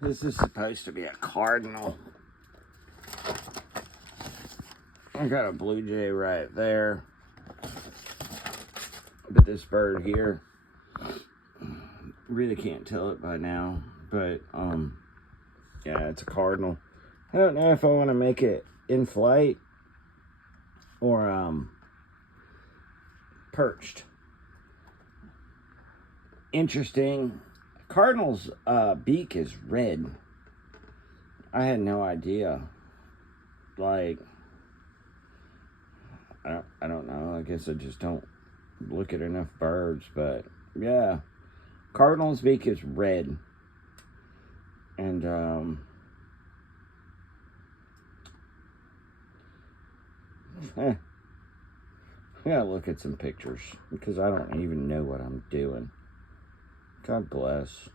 This is supposed to be a cardinal. I got a blue jay right there. But this bird here, really can't tell it by now. But, yeah, it's a cardinal. I don't know if I want to make it in flight or, perched. Interesting. Cardinal's beak is red. I had no idea. Like, I don't know. I guess I just don't look at enough birds. But yeah, Cardinal's beak is red. And I gotta look at some pictures because I don't even know what I'm doing. God bless.